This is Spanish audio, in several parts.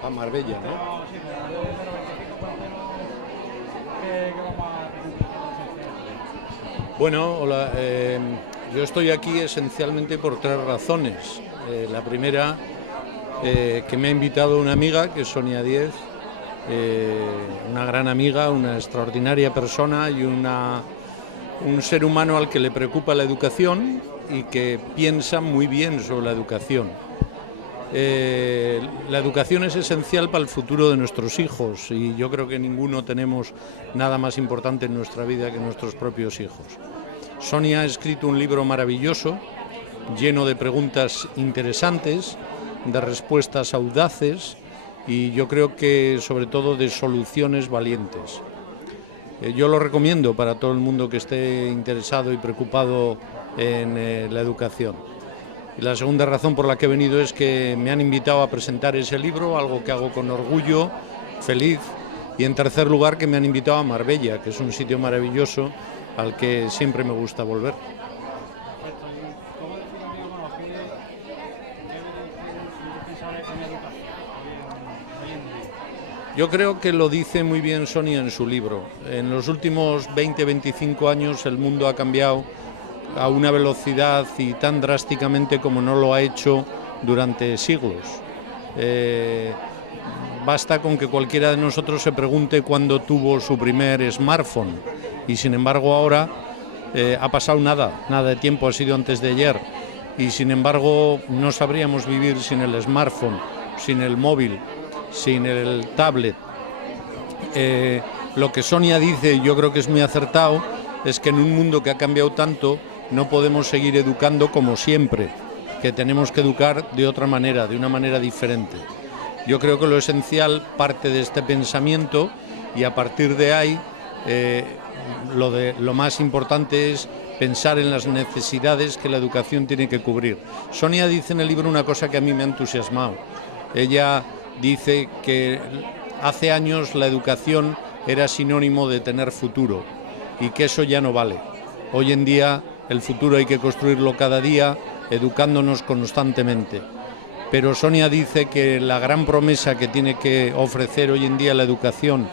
A Marbella, ¿no? Bueno, hola. Yo estoy aquí esencialmente por tres razones. La primera, que me ha invitado una amiga, que es Sonia Díez, una gran amiga, una extraordinaria persona y un ser humano al que le preocupa la educación y que piensa muy bien sobre la educación. La educación es esencial para el futuro de nuestros hijos y yo creo que ninguno tenemos nada más importante en nuestra vida que nuestros propios hijos. Sonia ha escrito un libro maravilloso, lleno de preguntas interesantes, de respuestas audaces y yo creo que sobre todo de soluciones valientes. Yo lo recomiendo para todo el mundo que esté interesado y preocupado en la educación. Y la segunda razón por la que he venido es que me han invitado a presentar ese libro, algo que hago con orgullo, feliz. Y en tercer lugar, que me han invitado a Marbella, que es un sitio maravilloso al que siempre me gusta volver. Yo creo que lo dice muy bien Sonia en su libro. En los últimos 20-25 años el mundo ha cambiado a una velocidad y tan drásticamente como no lo ha hecho durante siglos. Basta con que cualquiera de nosotros se pregunte cuándo tuvo su primer smartphone y sin embargo ahora ha pasado nada de tiempo, ha sido antes de ayer y sin embargo no sabríamos vivir sin el smartphone, sin el móvil, sin el tablet. Lo que Sonia dice, yo creo que es muy acertado, es que en un mundo que ha cambiado tanto no podemos seguir educando como siempre, que tenemos que educar de otra manera, de una manera diferente. Yo creo que lo esencial parte de este pensamiento y a partir de ahí lo más importante es pensar en las necesidades que la educación tiene que cubrir. Sonia dice en el libro una cosa que a mí me ha entusiasmado. Ella dice que hace años la educación era sinónimo de tener futuro y que eso ya no vale. Hoy en día el futuro hay que construirlo cada día, educándonos constantemente. Pero Sonia dice que la gran promesa que tiene que ofrecer hoy en día la educación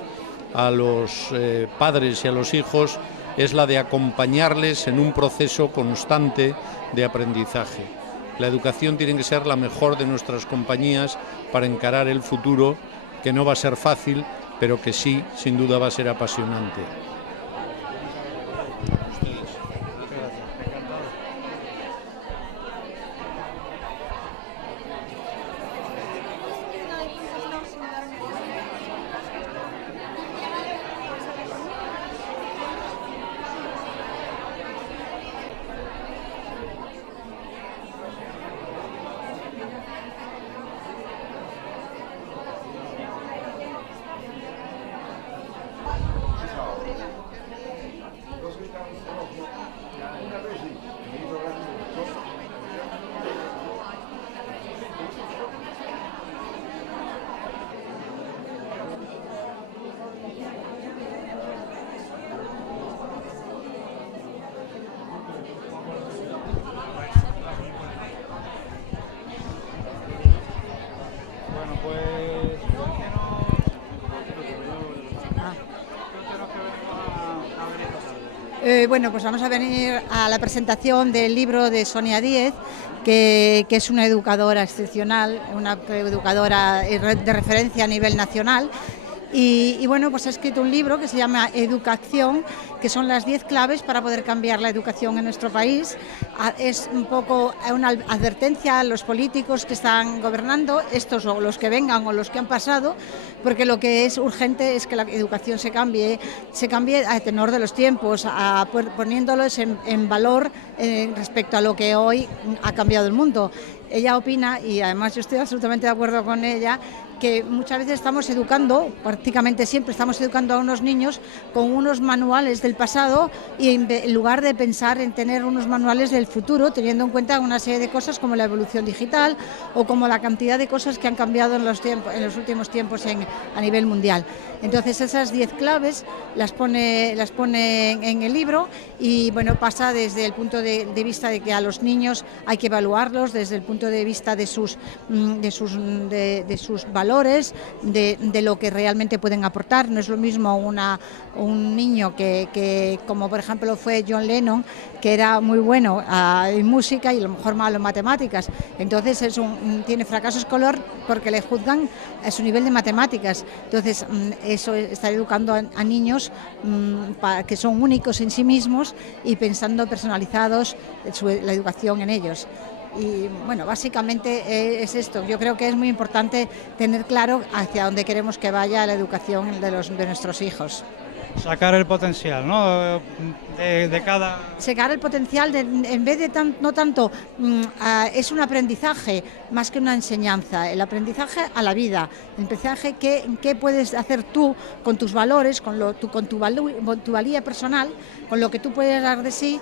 a los padres y a los hijos es la de acompañarles en un proceso constante de aprendizaje. La educación tiene que ser la mejor de nuestras compañías para encarar el futuro, que no va a ser fácil, pero que sí, sin duda, va a ser apasionante. Bueno, pues vamos a venir a la presentación del libro de Sonia Díez, que es una educadora excepcional, una educadora de referencia a nivel nacional Y bueno, pues ha escrito un libro que se llama Educación, que son las 10 claves para poder cambiar la educación en nuestro país. Es un poco una advertencia a los políticos que están gobernando, estos o los que vengan o los que han pasado, porque lo que es urgente es que la educación se cambie a tenor de los tiempos, poniéndolos en valor respecto a lo que hoy ha cambiado el mundo. Ella opina, y además yo estoy absolutamente de acuerdo con ella, que muchas veces estamos educando, prácticamente siempre estamos educando a unos niños con unos manuales del pasado y en lugar de pensar en tener unos manuales del futuro, teniendo en cuenta una serie de cosas como la evolución digital o como la cantidad de cosas que han cambiado en los últimos tiempos a nivel mundial. Entonces esas 10 claves las pone en el libro y bueno, pasa desde el punto de vista de que a los niños hay que evaluarlos, desde el punto de vista de sus valores, de lo que realmente pueden aportar. No es lo mismo un niño que como por ejemplo fue John Lennon, que era muy bueno en música y a lo mejor malo en matemáticas. Entonces tiene fracaso escolar porque le juzgan a su nivel de matemáticas. Entonces eso está educando a niños que son únicos en sí mismos y pensando personalizados la educación en ellos. Y bueno, básicamente es esto. Yo creo que es muy importante tener claro hacia dónde queremos que vaya la educación de nuestros hijos. Sacar el potencial, ¿no? De cada... Sacar el potencial, en vez de no tanto, es un aprendizaje más que una enseñanza, el aprendizaje a la vida, el aprendizaje qué puedes hacer tú con tus valores, con tu valía personal, con lo que tú puedes dar de sí,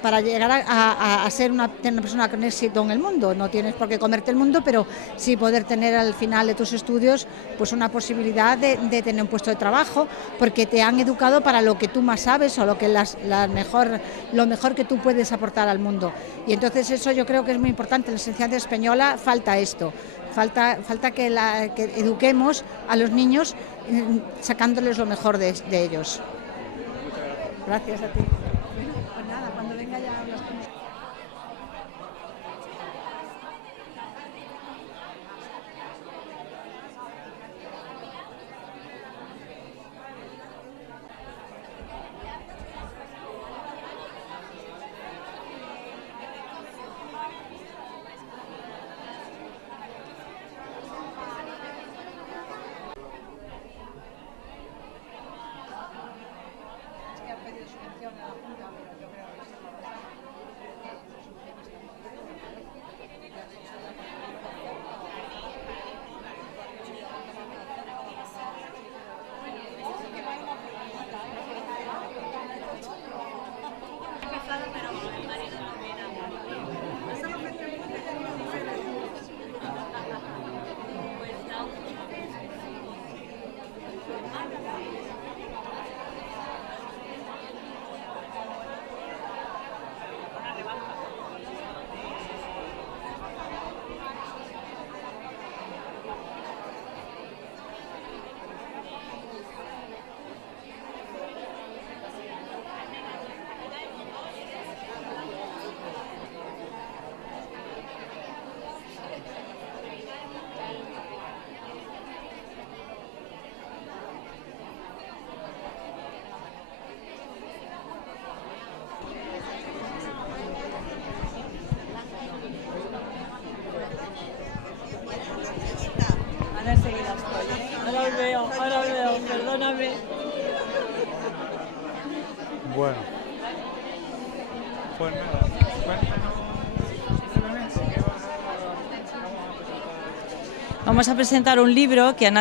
para llegar a ser una persona con éxito en el mundo. No tienes por qué comerte el mundo, pero sí poder tener al final de tus estudios pues una posibilidad de tener un puesto de trabajo, porque te han educado para lo que tú más sabes o lo mejor que tú puedes aportar al mundo. Y entonces eso yo creo que es muy importante. En la enseñanza española falta esto. Falta que eduquemos a los niños sacándoles lo mejor de ellos. Gracias a ti. Pues nada, cuando venga ya hablas con nosotros. Ahora os veo, perdóname. Bueno, pues nada, cuéntanos brevemente qué vas a presentar. Vamos a presentar un libro que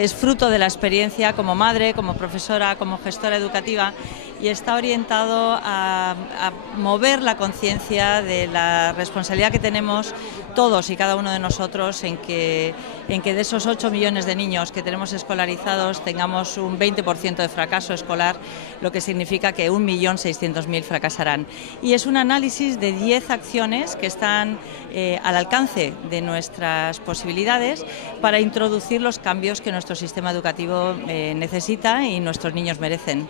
es fruto de la experiencia como madre, como profesora, como gestora educativa, y está orientado a mover la conciencia de la responsabilidad que tenemos todos y cada uno de nosotros en que de esos 8 millones de niños que tenemos escolarizados tengamos un 20% de fracaso escolar, lo que significa que 1.600.000 fracasarán. Y es un análisis de 10 acciones que están al alcance de nuestras posibilidades para introducir los cambios que nuestro sistema educativo necesita y nuestros niños merecen.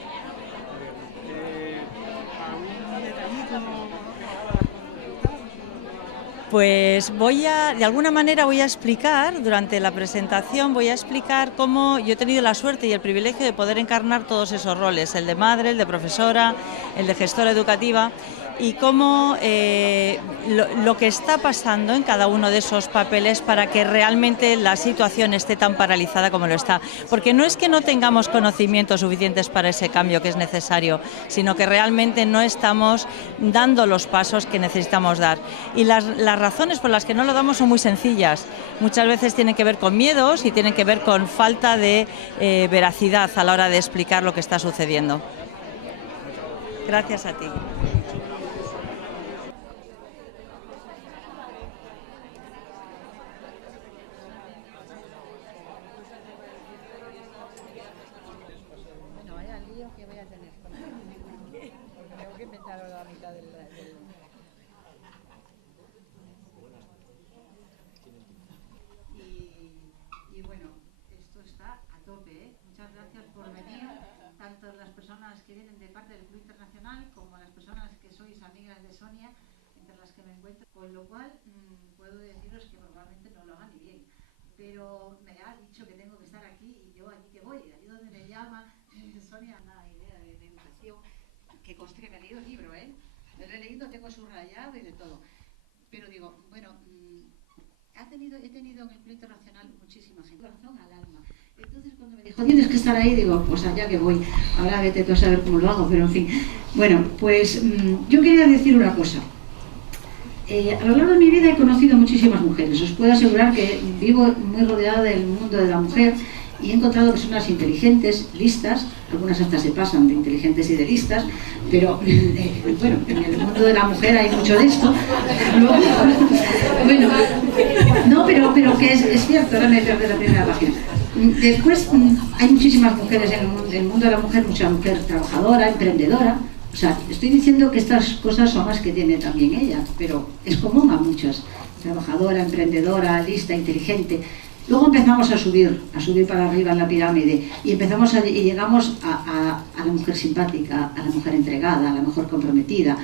Pues de alguna manera voy a explicar, durante la presentación voy a explicar cómo yo he tenido la suerte y el privilegio de poder encarnar todos esos roles, el de madre, el de profesora, el de gestora educativa, y cómo lo que está pasando en cada uno de esos papeles para que realmente la situación esté tan paralizada como lo está. Porque no es que no tengamos conocimientos suficientes para ese cambio que es necesario, sino que realmente no estamos dando los pasos que necesitamos dar. Y las razones por las que no lo damos son muy sencillas. Muchas veces tienen que ver con miedos y tienen que ver con falta de veracidad a la hora de explicar lo que está sucediendo. Gracias a ti. Y bueno, esto está a tope, ¿eh? Muchas gracias por venir, tanto las personas que vienen de parte del Club Internacional como las personas que sois amigas de Sonia, entre las que me encuentro, con lo cual puedo deciros que probablemente no lo haga ni bien, pero me ha dicho que tengo que estar aquí y yo aquí que voy, allí donde me llama Sonia, una idea de educación que conste que me he leído el libro, ¿eh? Me lo he leído, tengo subrayado y de todo, pero digo, bueno, he tenido en el Club Internacional muchísima gente, corazón al alma. Entonces cuando me dijo, tienes que estar ahí, digo, pues allá que voy, ahora vete tú a saber cómo lo hago, pero en fin. Bueno, pues yo quería decir una cosa. A lo largo de mi vida he conocido muchísimas mujeres, os puedo asegurar que vivo muy rodeada del mundo de la mujer y he encontrado personas inteligentes, listas, algunas hasta se pasan de inteligentes y de listas, pero bueno, en el mundo de la mujer hay mucho de esto. Luego, bueno, no, pero que es cierto, ahora me perdí la primera página. Después hay muchísimas mujeres en el mundo de la mujer, mucha mujer trabajadora, emprendedora. O sea, estoy diciendo que estas cosas son las que tiene también ella, pero es común a muchas. Trabajadora, emprendedora, lista, inteligente. Luego empezamos a subir para arriba en la pirámide y llegamos a la mujer simpática, a la mujer entregada, a la mujer comprometida,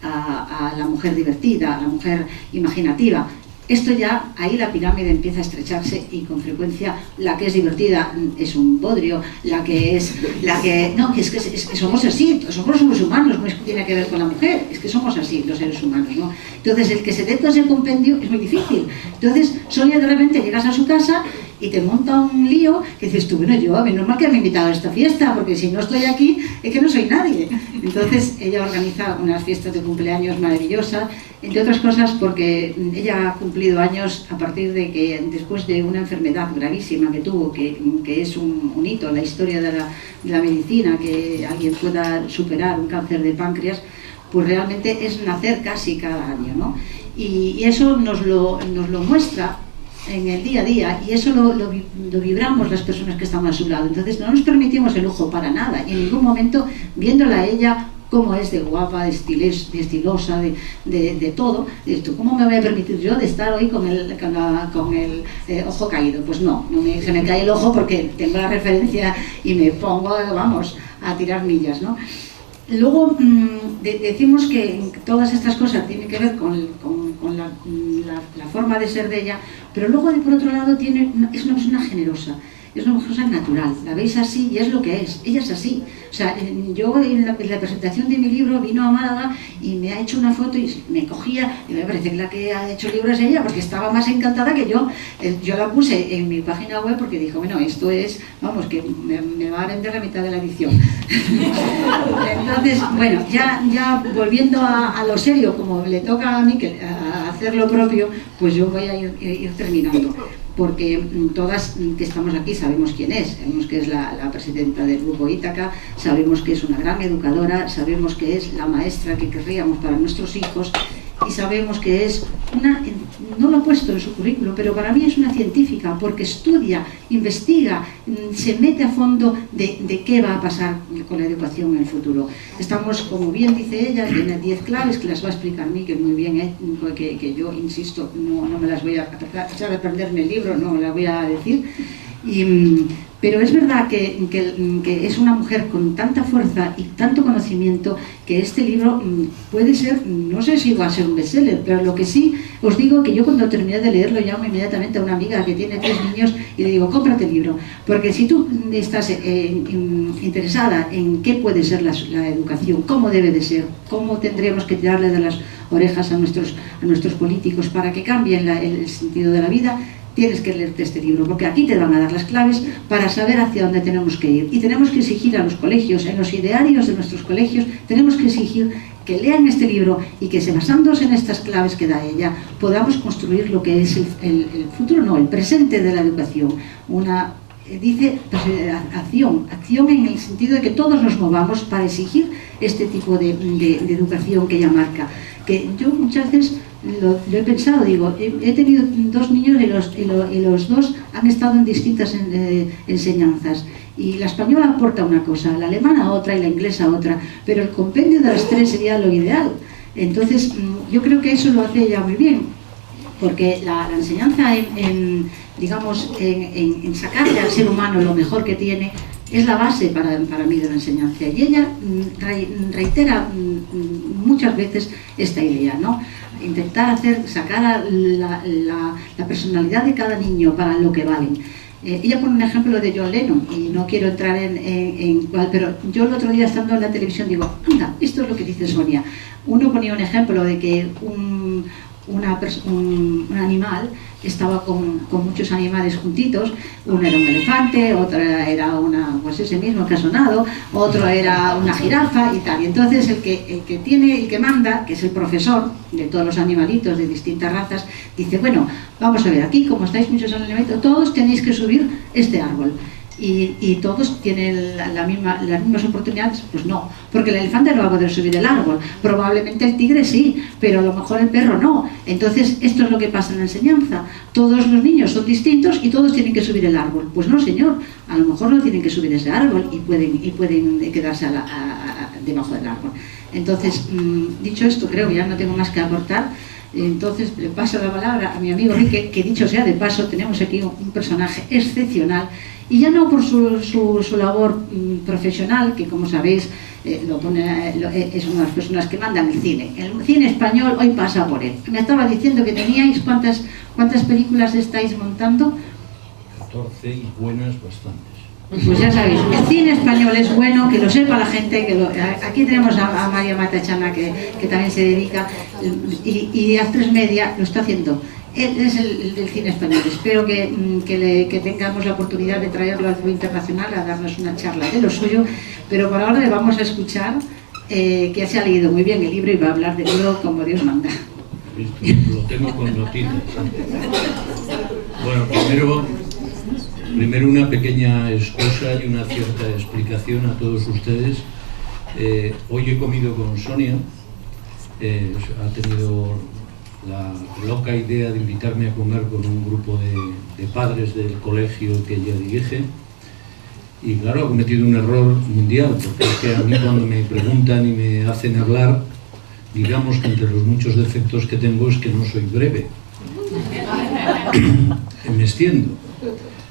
a la mujer divertida, a la mujer imaginativa. Esto ya, ahí la pirámide empieza a estrecharse y con frecuencia la que es divertida es un bodrio, no, que es que somos así, somos los humanos, no es que tiene que ver con la mujer, es que somos así los seres humanos, ¿no? Entonces el que se dé todo ese compendio es muy difícil. Entonces Sonia de repente llegas a su casa y te monta un lío que dices tú, bueno, yo, a mí normal que me he invitado a esta fiesta, porque si no estoy aquí es que no soy nadie. Entonces ella organiza unas fiestas de cumpleaños maravillosas, entre otras cosas porque ella ha cumplido años a partir de que después de una enfermedad gravísima que tuvo, que es un hito en la historia de la medicina, que alguien pueda superar un cáncer de páncreas, pues realmente es nacer casi cada año, ¿no? Y eso nos lo muestra en el día a día, y eso lo vibramos las personas que estamos a su lado. Entonces no nos permitimos el lujo para nada, y en ningún momento, viéndola a ella cómo es de guapa, de estilosa, de todo, dices, ¿cómo me voy a permitir yo de estar hoy con el ojo caído? Pues no se me cae el ojo porque tengo la referencia y me pongo, vamos, a tirar millas, ¿no? Luego decimos que todas estas cosas tienen que ver con la forma de ser de ella, pero luego por otro lado es una persona generosa, es una cosa natural, la veis así y es lo que es, ella es así. O sea, yo en la presentación de mi libro vino a Málaga y me ha hecho una foto y me cogía, y me parece que la que ha hecho el libro es ella, porque estaba más encantada que yo. Yo la puse en mi página web porque dijo, bueno, esto es, vamos, que me va a vender la mitad de la edición. Entonces, bueno, ya volviendo a lo serio, como le toca a mí a hacer lo propio, pues yo voy a ir terminando. Porque todas que estamos aquí sabemos quién es, sabemos que es la presidenta del Grupo Ítaca, sabemos que es una gran educadora, sabemos que es la maestra que querríamos para nuestros hijos y sabemos que es no lo he puesto en su currículum, pero para mí es una científica, porque estudia, investiga, se mete a fondo de qué va a pasar con la educación en el futuro. Estamos, como bien dice ella, tiene 10 claves que las va a explicar Miquel muy bien, que yo, insisto, no me las voy a aprenderme el libro, no me las voy a decir. Pero es verdad que es una mujer con tanta fuerza y tanto conocimiento que este libro puede ser, no sé si va a ser un bestseller, pero lo que sí os digo que yo cuando terminé de leerlo llamo inmediatamente a una amiga que tiene 3 niños y le digo, cómprate el libro, porque si tú estás interesada en qué puede ser la educación, cómo debe de ser, cómo tendríamos que tirarle de las orejas a nuestros políticos para que cambien el sentido de la vida, tienes que leerte este libro, porque aquí te van a dar las claves para saber hacia dónde tenemos que ir. Y tenemos que exigir a los colegios, en los idearios de nuestros colegios, tenemos que exigir que lean este libro y que, basándose en estas claves que da ella, podamos construir lo que es el futuro, no, el presente de la educación. Dice acción en el sentido de que todos nos movamos para exigir este tipo de educación que ella marca. Que yo muchas veces lo he pensado, digo, he tenido 2 niños y los 2 han estado en distintas enseñanzas. Y la española aporta una cosa, la alemana otra y la inglesa otra, pero el compendio de las 3 sería lo ideal. Entonces, yo creo que eso lo hace ella muy bien, porque la enseñanza digamos, en sacarle al ser humano lo mejor que tiene, es la base para mí de la enseñanza. Y ella reitera muchas veces esta idea, ¿no? Intentar sacar a la personalidad de cada niño para lo que valen. Ella pone un ejemplo de John Lennon, y no quiero entrar en cuál, pero yo el otro día estando en la televisión digo, anda, esto es lo que dice Sonia. Uno ponía un ejemplo de que un animal estaba con muchos animales juntitos, uno era un elefante, otra era pues ese mismo que ha sonado, otro era una jirafa y tal. Y entonces el que manda, que es el profesor de todos los animalitos de distintas razas, dice, bueno, vamos a ver, aquí como estáis muchos animalitos, todos tenéis que subir este árbol. Y todos tienen las mismas oportunidades. Pues no, porque el elefante no va a poder subir el árbol, probablemente el tigre sí, pero a lo mejor el perro no. Entonces esto es lo que pasa en la enseñanza, todos los niños son distintos y todos tienen que subir el árbol. Pues no, señor, a lo mejor no tienen que subir ese árbol y pueden quedarse debajo del árbol. Entonces, dicho esto, creo que ya no tengo más que aportar. Entonces le paso la palabra a mi amigo Enrique, que dicho sea de paso, tenemos aquí un personaje excepcional, y ya no por su labor profesional, que como sabéis es una de las personas que mandan el cine. El cine español hoy pasa por él. Me estaba diciendo que teníais, ¿cuántas películas estáis montando? 14 y buenas bastantes. Pues ya sabéis, el cine español es bueno, que lo sepa la gente, aquí tenemos a María Matachana que también se dedica, y a 3 Media lo está haciendo. Él es el del cine español. Espero que tengamos la oportunidad de traerlo al Foro Internacional a darnos una charla de lo suyo, pero por ahora le vamos a escuchar, que se ha leído muy bien el libro y va a hablar del libro como Dios manda. Lo tengo con notitas. Bueno, primero una pequeña excusa y una cierta explicación a todos ustedes. Hoy he comido con Sonia, ha tenido la loca idea de invitarme a comer con un grupo de padres del colegio que ella dirige, y claro, he cometido un error mundial, porque es que a mí cuando me preguntan y me hacen hablar, digamos que entre los muchos defectos que tengo es que no soy breve, me extiendo.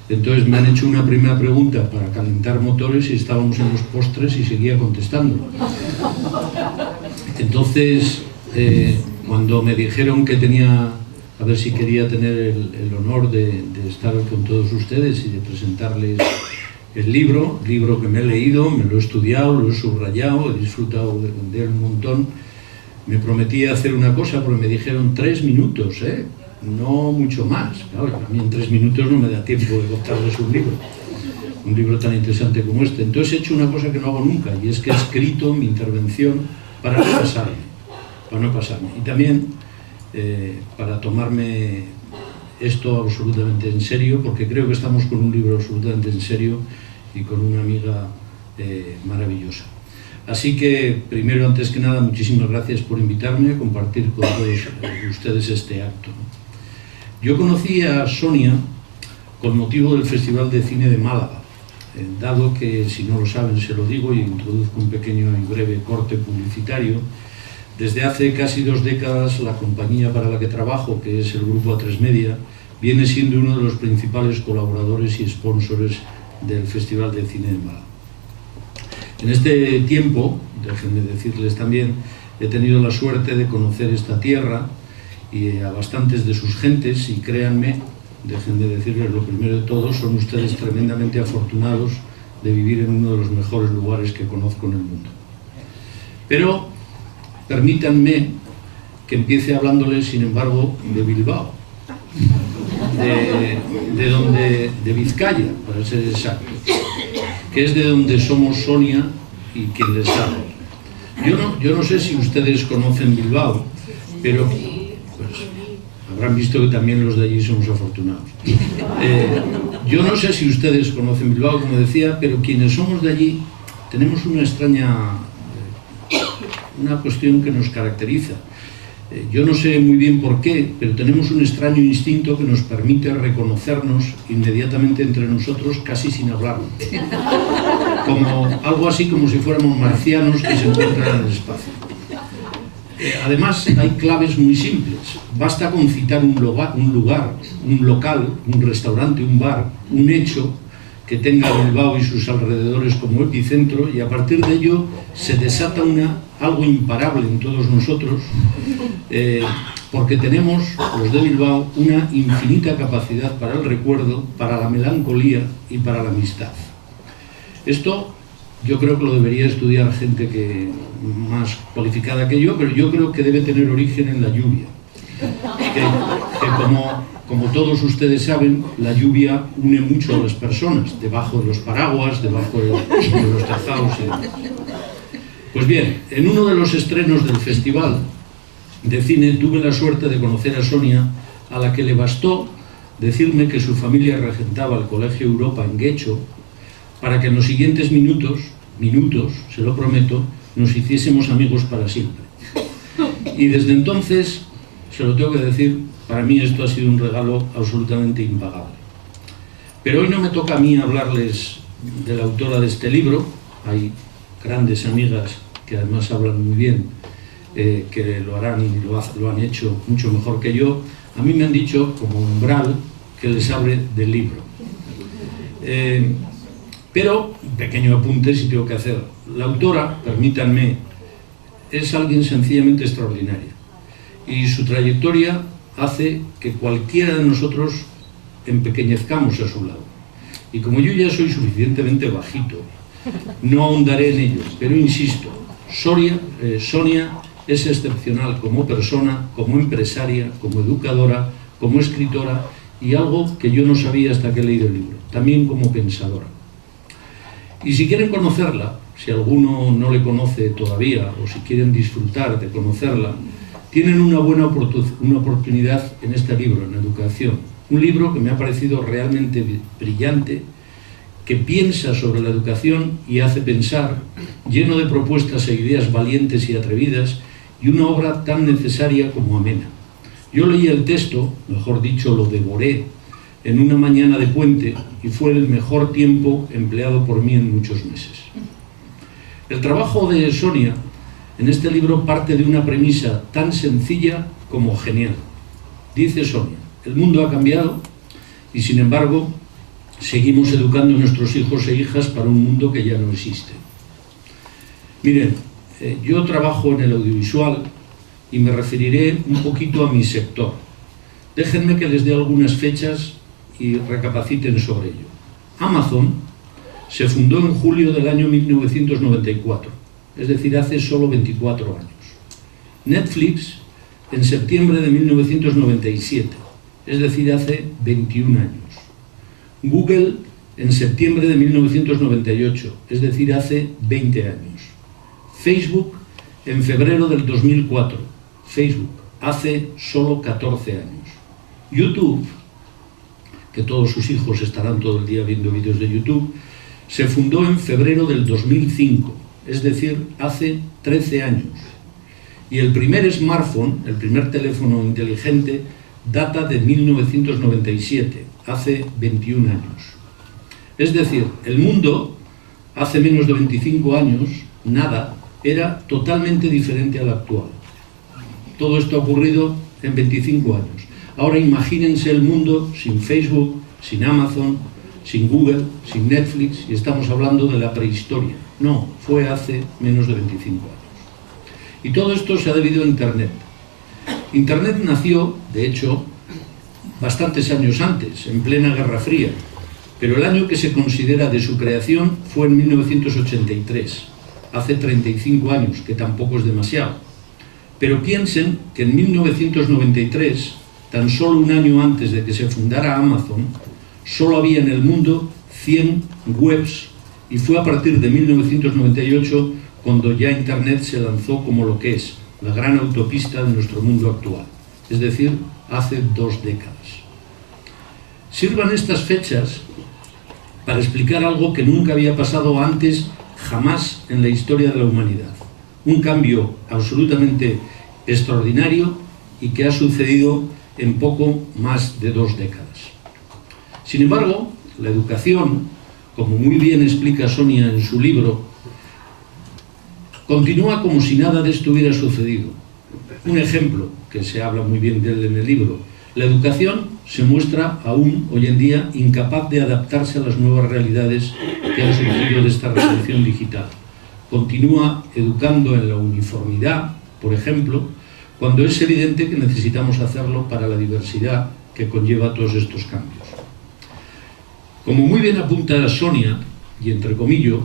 Entonces me han hecho una primera pregunta para calentar motores y estábamos en los postres y seguía contestando. Entonces, cuando me dijeron que tenía, a ver si quería tener el honor de estar con todos ustedes y de presentarles el libro que me he leído, me lo he estudiado, lo he subrayado, he disfrutado de él un montón, me prometí hacer una cosa, porque me dijeron 3 minutos, no mucho más. Claro, a mí en 3 minutos no me da tiempo de contarles un libro tan interesante como este. Entonces he hecho una cosa que no hago nunca, y es que he escrito mi intervención para no pasarme. Y también para tomarme esto absolutamente en serio, porque creo que estamos con un libro absolutamente en serio y con una amiga maravillosa. Así que, primero, antes que nada, muchísimas gracias por invitarme a compartir con todos ustedes este acto. Yo conocí a Sonia con motivo del Festival de Cine de Málaga, dado que, si no lo saben, se lo digo y introduzco un pequeño y breve corte publicitario. Desde hace casi 2 décadas, la compañía para la que trabajo, que es el grupo A3 Media, viene siendo uno de los principales colaboradores y sponsors del Festival de Cine de Málaga. Desde hace casi 2 décadas, la compañía para la que trabajo, que es el grupo A3 Media, viene siendo uno de los principales colaboradores y sponsors del Festival de Cine de Málaga. del Festival de Cine de Málaga. En este tiempo, déjenme decirles también, he tenido la suerte de conocer esta tierra y a bastantes de sus gentes, y créanme, déjenme decirles lo primero de todo, son ustedes tremendamente afortunados de vivir en uno de los mejores lugares que conozco en el mundo. Pero permítanme que empiece hablándoles, sin embargo, de Bilbao, de Vizcaya, para ser exacto, que es de donde somos Sonia y quien les habla. Yo no sé si ustedes conocen Bilbao, pero pues, habrán visto que también los de allí somos afortunados. Yo no sé si ustedes conocen Bilbao, como decía, pero quienes somos de allí tenemos una extraña, una cuestión que nos caracteriza. Yo no sé muy bien por qué, pero tenemos un extraño instinto que nos permite reconocernos inmediatamente entre nosotros, casi sin hablarlo. Como, algo así como si fuéramos marcianos que se encuentran en el espacio. Además, hay claves muy simples. Basta con citar un lugar, un local, un restaurante, un bar, un hecho que tenga Bilbao y sus alrededores como epicentro, y a partir de ello se desata algo imparable en todos nosotros, porque tenemos, los de Bilbao, una infinita capacidad para el recuerdo, para la melancolía y para la amistad. Esto yo creo que lo debería estudiar gente más cualificada que yo, pero yo creo que debe tener origen en la lluvia. Que como todos ustedes saben, la lluvia une mucho a las personas, debajo de los paraguas, debajo de los tejados. Pues bien, en uno de los estrenos del Festival de Cine tuve la suerte de conocer a Sonia, a la que le bastó decirme que su familia regentaba el Colegio Europa en Guecho, para que en los siguientes minutos, se lo prometo, nos hiciésemos amigos para siempre. Y desde entonces, se lo tengo que decir, para mí esto ha sido un regalo absolutamente impagable. Pero hoy no me toca a mí hablarles de la autora de este libro. Hay grandes amigas que además hablan muy bien, que lo harán y lo han hecho mucho mejor que yo. A mí me han dicho, como umbral, que les hable del libro. Pero, un pequeño apunte si tengo que hacer. La autora, permítanme, es alguien sencillamente extraordinaria. Y su trayectoria hace que cualquiera de nosotros empequeñezcamos a su lado. Y como yo ya soy suficientemente bajito, no ahondaré en ello, pero insisto, Sonia es excepcional como persona, como empresaria, como educadora, como escritora, y algo que yo no sabía hasta que he leído el libro, también como pensadora. Y si quieren conocerla, si alguno no le conoce todavía, o si quieren disfrutar de conocerla, tienen una buena oportunidad en este libro, en Educación. Un libro que me ha parecido realmente brillante, que piensa sobre la educación y hace pensar, lleno de propuestas e ideas valientes y atrevidas, y una obra tan necesaria como amena. Yo leí el texto, mejor dicho, lo devoré, en una mañana de puente, y fue el mejor tiempo empleado por mí en muchos meses. El trabajo de Sonia en este libro parte de una premisa tan sencilla como genial. Dice Sonia: el mundo ha cambiado y sin embargo seguimos educando a nuestros hijos e hijas para un mundo que ya no existe. Miren, yo trabajo en el audiovisual y me referiré un poquito a mi sector. Déjenme que les dé algunas fechas y recapaciten sobre ello. Amazon se fundó en julio del año 1994, es decir, hace solo 24 años. Netflix en septiembre de 1997, es decir, hace 21 años. Google en septiembre de 1998, es decir, hace 20 años. Facebook en febrero del 2004, Facebook, hace solo 14 años. YouTube, que todos sus hijos estarán todo el día viendo vídeos de YouTube, se fundó en febrero del 2005, es decir, hace 13 años. Y el primer smartphone, el primer teléfono inteligente, data de 1997, hace 21 años. Es decir, el mundo, hace menos de 25 años, nada, era totalmente diferente al actual. Todo esto ha ocurrido en 25 años. Ahora imagínense el mundo sin Facebook, sin Amazon, sin Google, sin Netflix, y estamos hablando de la prehistoria. No, fue hace menos de 25 años. Y todo esto se ha debido a Internet. Internet nació, de hecho, bastantes años antes, en plena Guerra Fría, pero el año que se considera de su creación fue en 1983, hace 35 años, que tampoco es demasiado. Pero piensen que en 1993, tan solo un año antes de que se fundara Amazon, solo había en el mundo 100 webs, y fue a partir de 1998 cuando ya Internet se lanzó como lo que es, la gran autopista de nuestro mundo actual, es decir, hace 2 décadas. Sirvan estas fechas para explicar algo que nunca había pasado antes jamás en la historia de la humanidad. Un cambio absolutamente extraordinario y que ha sucedido en poco más de 2 décadas. Sin embargo, la educación, como muy bien explica Sonia en su libro, continúa como si nada de esto hubiera sucedido. Un ejemplo, que se habla muy bien de él en el libro: la educación se muestra aún hoy en día incapaz de adaptarse a las nuevas realidades que han surgido de esta revolución digital. Continúa educando en la uniformidad, por ejemplo, cuando es evidente que necesitamos hacerlo para la diversidad que conlleva todos estos cambios. Como muy bien apunta Sonia, y entrecomillo,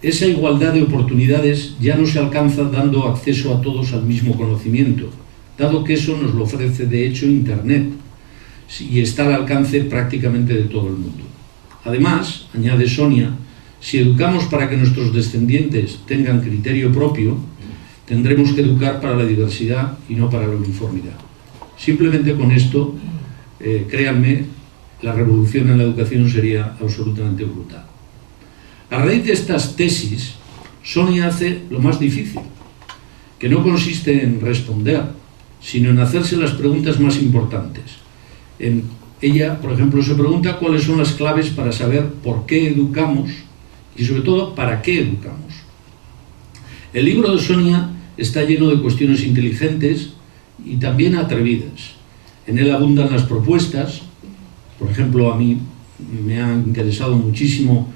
esa igualdad de oportunidades ya no se alcanza dando acceso a todos al mismo conocimiento, dado que eso nos lo ofrece de hecho Internet y está al alcance prácticamente de todo el mundo. Además, añade Sonia, si educamos para que nuestros descendientes tengan criterio propio, tendremos que educar para la diversidad y no para la uniformidad. Simplemente con esto, créanme, la revolución en la educación sería absolutamente brutal. A raíz de estas tesis, Sonia hace lo más difícil, que no consiste en responder, sino en hacerse las preguntas más importantes. Ella, por ejemplo, se pregunta cuáles son las claves para saber por qué educamos y, sobre todo, para qué educamos. El libro de Sonia está lleno de cuestiones inteligentes y también atrevidas. En él abundan las propuestas. Por ejemplo, a mí me ha interesado muchísimo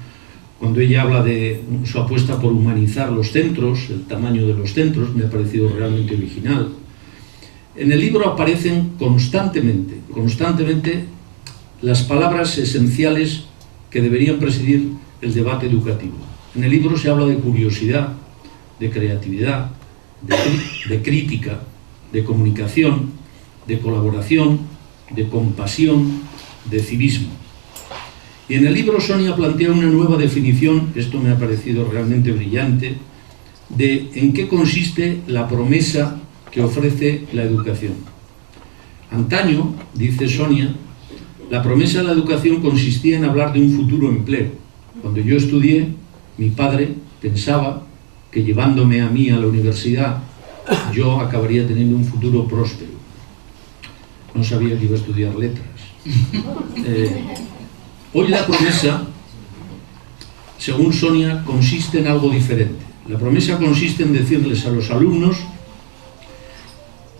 cuando ella habla de su apuesta por humanizar los centros, el tamaño de los centros, me ha parecido realmente original. En el libro aparecen constantemente las palabras esenciales que deberían presidir el debate educativo. En el libro se habla de curiosidad, de creatividad, de crítica, de comunicación, de colaboración, de compasión, de civismo. Y en el libro Sonia plantea una nueva definición, esto me ha parecido realmente brillante, de en qué consiste la promesa que ofrece la educación. Antaño, dice Sonia, la promesa de la educación consistía en hablar de un futuro empleo. Cuando yo estudié, mi padre pensaba que llevándome a mí a la universidad, yo acabaría teniendo un futuro próspero. No sabía que iba a estudiar letras. Hoy la promesa, según Sonia, consiste en algo diferente. La promesa consiste en decirles a los alumnos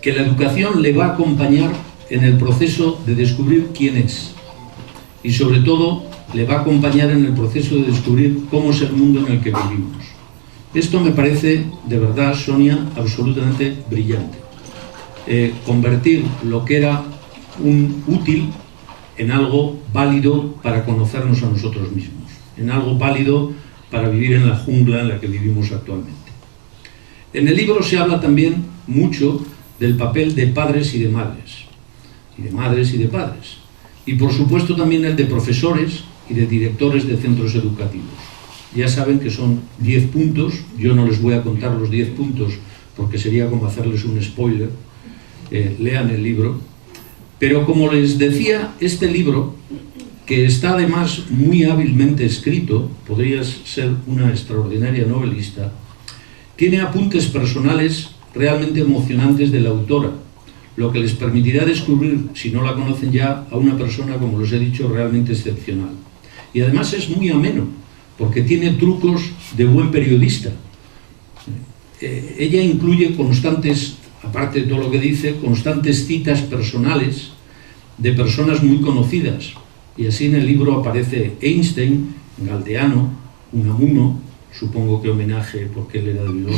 que la educación le va a acompañar en el proceso de descubrir quién es y, sobre todo, le va a acompañar en el proceso de descubrir cómo es el mundo en el que vivimos. Esto me parece, de verdad, Sonia, absolutamente brillante. Convertir lo que era un útil en algo válido para conocernos a nosotros mismos, en algo válido para vivir en la jungla en la que vivimos actualmente. En el libro se habla también mucho del papel de padres y de madres, y de madres y de padres, y por supuesto también el de profesores y de directores de centros educativos. Ya saben que son 10 puntos, yo no les voy a contar los 10 puntos porque sería como hacerles un spoiler, lean el libro. Pero como les decía, este libro, que está además muy hábilmente escrito, podrías ser una extraordinaria novelista, tiene apuntes personales realmente emocionantes de la autora, lo que les permitirá descubrir, si no la conocen ya, a una persona, como les he dicho, realmente excepcional. Y además es muy ameno, porque tiene trucos de buen periodista. Ella incluye constantes, aparte de todo lo que dice, constantes citas personales de personas muy conocidas. Y así en el libro aparece Einstein, Galdeano, Unamuno, supongo que homenaje porque él era de Bilbao,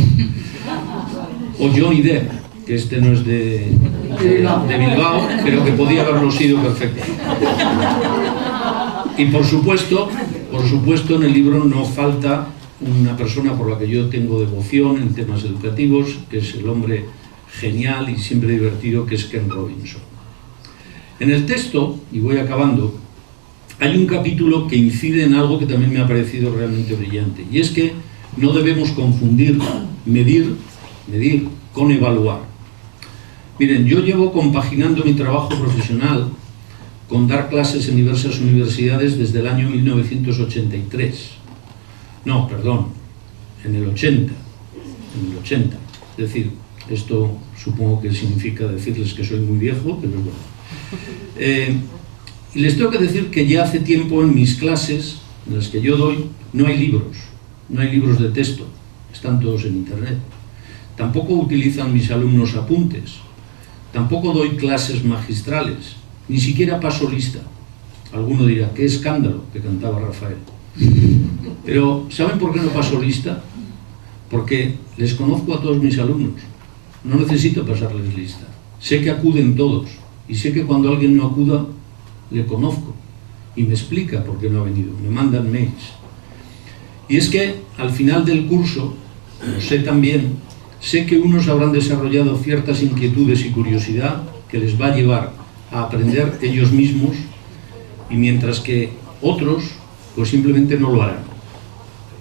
o Johnny Depp, que este no es de Bilbao, pero que podía haberlo sido perfectamente. Y por supuesto, en el libro no falta una persona por la que yo tengo devoción en temas educativos, que es el hombre genial y siempre divertido, que es Ken Robinson. En el texto, y voy acabando, hay un capítulo que incide en algo que también me ha parecido realmente brillante, y es que no debemos confundir medir con evaluar. Miren, yo llevo compaginando mi trabajo profesional con dar clases en diversas universidades desde el año 1983. No, perdón, en el 80. Es decir, esto supongo que significa decirles que soy muy viejo, pero es bueno. Y les tengo que decir que ya hace tiempo en mis clases, en las que yo doy, no hay libros de texto, están todos en internet. Tampoco utilizan mis alumnos apuntes, tampoco doy clases magistrales, ni siquiera paso lista. Alguno dirá, qué escándalo, que cantaba Rafael. Pero, ¿saben por qué no paso lista? Porque les conozco a todos mis alumnos, no necesito pasarles lista. Sé que acuden todos, y sé que cuando alguien no acuda, le conozco, y me explica por qué no ha venido, me mandan mails. Y es que al final del curso, lo sé también, sé que unos habrán desarrollado ciertas inquietudes y curiosidad que les va a llevar a aprender ellos mismos, y mientras que otros pues simplemente no lo harán.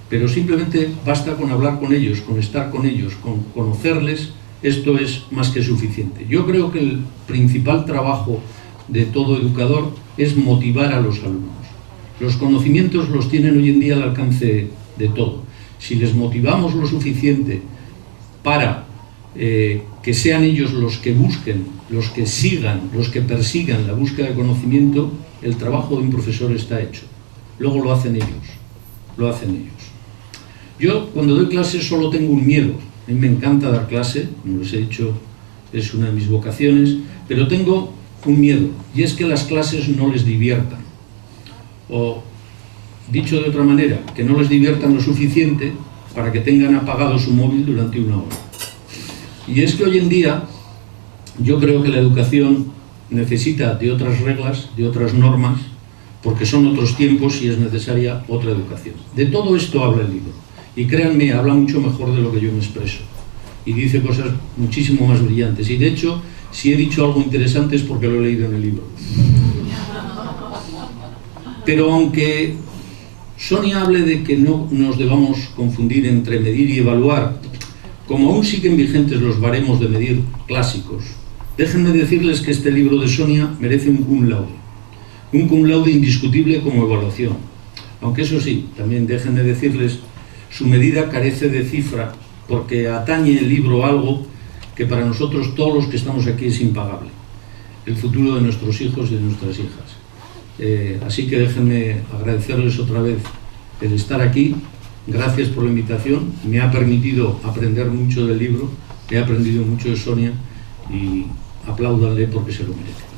Pero simplemente basta con hablar con ellos, con estar con ellos, con conocerles, esto es más que suficiente. Yo creo que el principal trabajo de todo educador es motivar a los alumnos. Los conocimientos los tienen hoy en día al alcance de todo. Si les motivamos lo suficiente para que sean ellos los que busquen, los que sigan, los que persigan la búsqueda de conocimiento, el trabajo de un profesor está hecho. Luego lo hacen ellos. Yo cuando doy clases solo tengo un miedo. A mí me encanta dar clase, como les he dicho, es una de mis vocaciones, pero tengo un miedo, y es que las clases no les diviertan. O, dicho de otra manera, que no les diviertan lo suficiente para que tengan apagado su móvil durante una hora. Y es que hoy en día yo creo que la educación necesita de otras reglas, de otras normas, porque son otros tiempos y es necesaria otra educación. De todo esto habla el libro. Y créanme, habla mucho mejor de lo que yo me expreso. Y dice cosas muchísimo más brillantes. Y de hecho, si he dicho algo interesante es porque lo he leído en el libro. Pero aunque Sonia hable de que no nos debamos confundir entre medir y evaluar, como aún siguen vigentes los baremos de medir clásicos, déjenme decirles que este libro de Sonia merece un cum laude. Un cum laude indiscutible como evaluación. Aunque eso sí, también déjenme decirles, su medida carece de cifra porque atañe el libro a algo que para nosotros todos los que estamos aquí es impagable. El futuro de nuestros hijos y de nuestras hijas. Así que déjenme agradecerles otra vez el estar aquí. Gracias por la invitación. Me ha permitido aprender mucho del libro, he aprendido mucho de Sonia y apláudanle porque se lo merece.